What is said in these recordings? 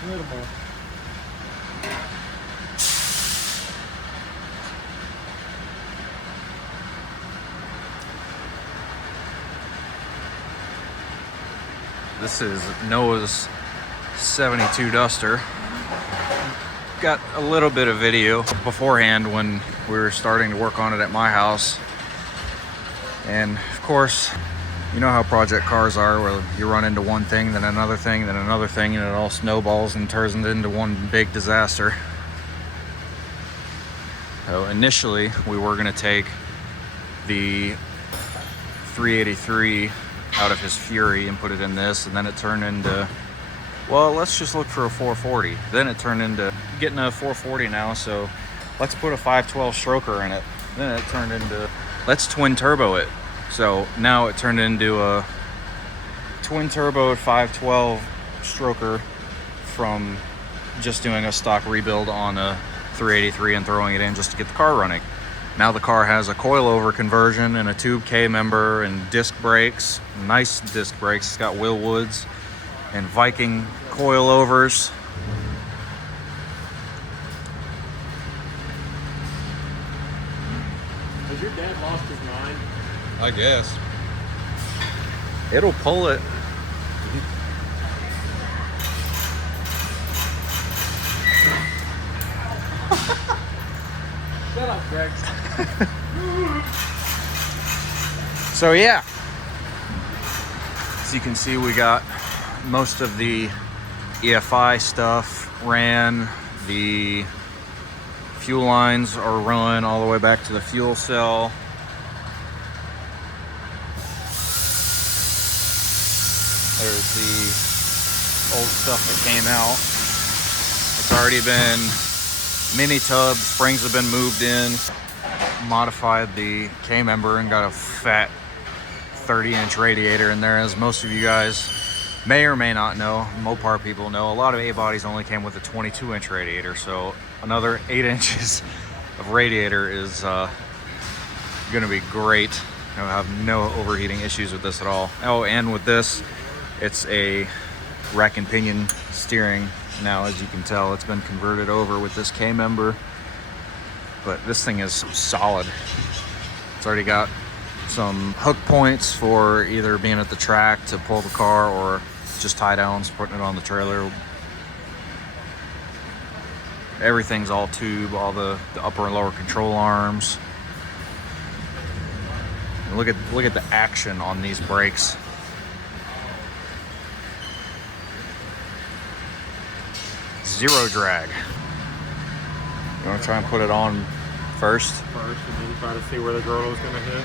A little more. This is Noah's 72 Duster. Got a little bit of video beforehand when we were starting to work on it at my house. And of course, you know how project cars are, where you run into one thing, then another thing, then another thing, and it all snowballs and turns into one big disaster. So initially, we were gonna take the 383 out of his Fury and put it in this, and then it turned into, well, let's just look for a 440. Then it turned into getting a 440 now, so let's put a 512 stroker in it. Then it turned into, let's twin turbo it. So now it turned into a twin turbo 512 stroker from just doing a stock rebuild on a 383 and throwing it in just to get the car running. Now the car has a coilover conversion and a tube K member and disc brakes, nice disc brakes. It's got Willwoods and Viking coilovers. Has your dad lost his mind? I guess. It'll pull it. Shut up, Greg. So yeah, as you can see, we got most of the EFI stuff ran. The fuel lines are run all the way back to the fuel cell. There's the old stuff that came out. It's already been mini tub, springs have been moved in, modified the K-member and got a fat 30-inch radiator in there. As most of you guys may or may not know, Mopar people know, a lot of A-bodies only came with a 22-inch radiator, so another 8 inches of radiator is going to be great. You'll have no overheating issues with this at all. Oh, and with this, it's a rack and pinion steering. Now, as you can tell, it's been converted over with this K-member, but this thing is solid. It's already got some hook points for either being at the track to pull the car or just tie downs, putting it on the trailer. Everything's all tube, all the upper and lower control arms. And look at the action on these brakes. Zero drag. You want to try and put it on first? First, and then try to see where the girdle is going to hit.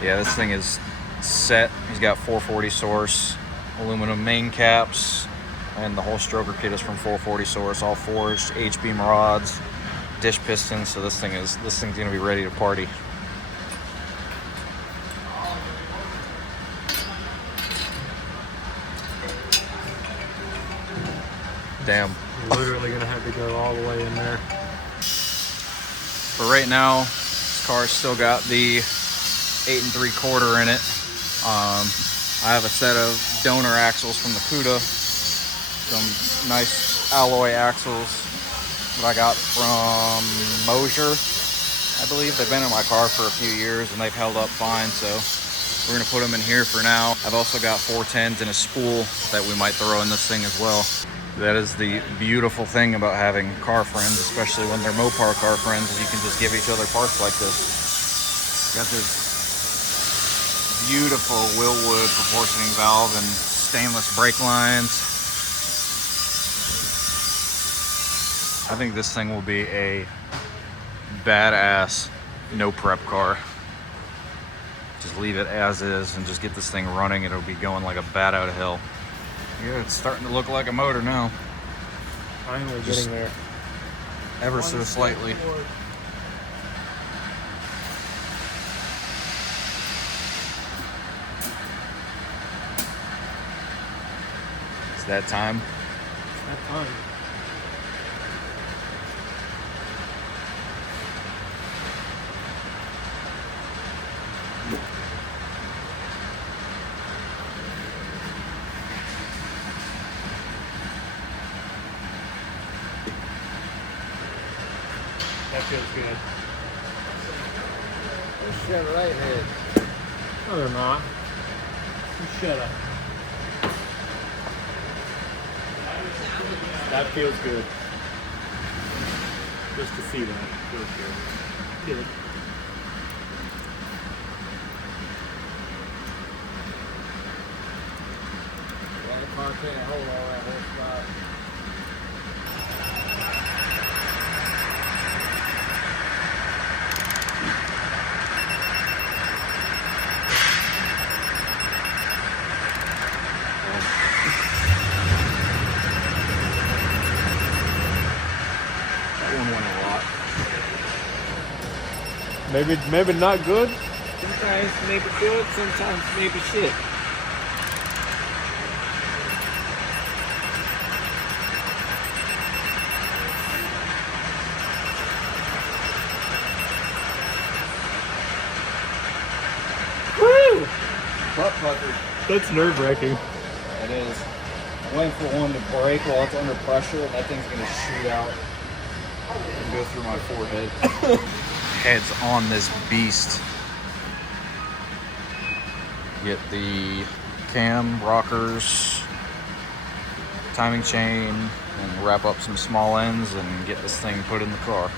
Yeah, this thing is set. He's got 440 source, aluminum main caps, and the whole stroker kit is from 440 source, all forged, H-beam rods, dish pistons. So this thing's going to be ready to party. Damn. You're literally going to have to go all the way in there. But right now, this car's still got the 8 3/4 in it. I have a set of donor axles from the Cuda, some nice alloy axles that I got from Mosier, I believe. They've been in my car for a few years and they've held up fine, so we're gonna put them in here for now. I've also got 410s and a spool that we might throw in this thing as well. That is the beautiful thing about having car friends, especially when they're Mopar car friends, is you can just give each other parts like this. Got this beautiful Willwood proportioning valve and stainless brake lines. I think this thing will be a badass no prep car. Just leave it as is and just get this thing running. It'll be going like a bat out of hell. Yeah, it's starting to look like a motor now. Finally Just getting there. Ever so slightly. It's that time. That time. feels good. This shit right here. No, they're not. You shut up. That feels good. Just to see that feels good. Good. Well, the car can't hold all that horsepower. That one went a lot. Maybe not good. Sometimes maybe good, sometimes maybe shit. Woo! Butt pucker. That's nerve-wracking. It is. I'm waiting for one to break while it's under pressure, and that thing's gonna shoot out and go through my forehead. Heads on this beast. Get the cam, rockers, timing chain, and wrap up some small ends and get this thing put in the car.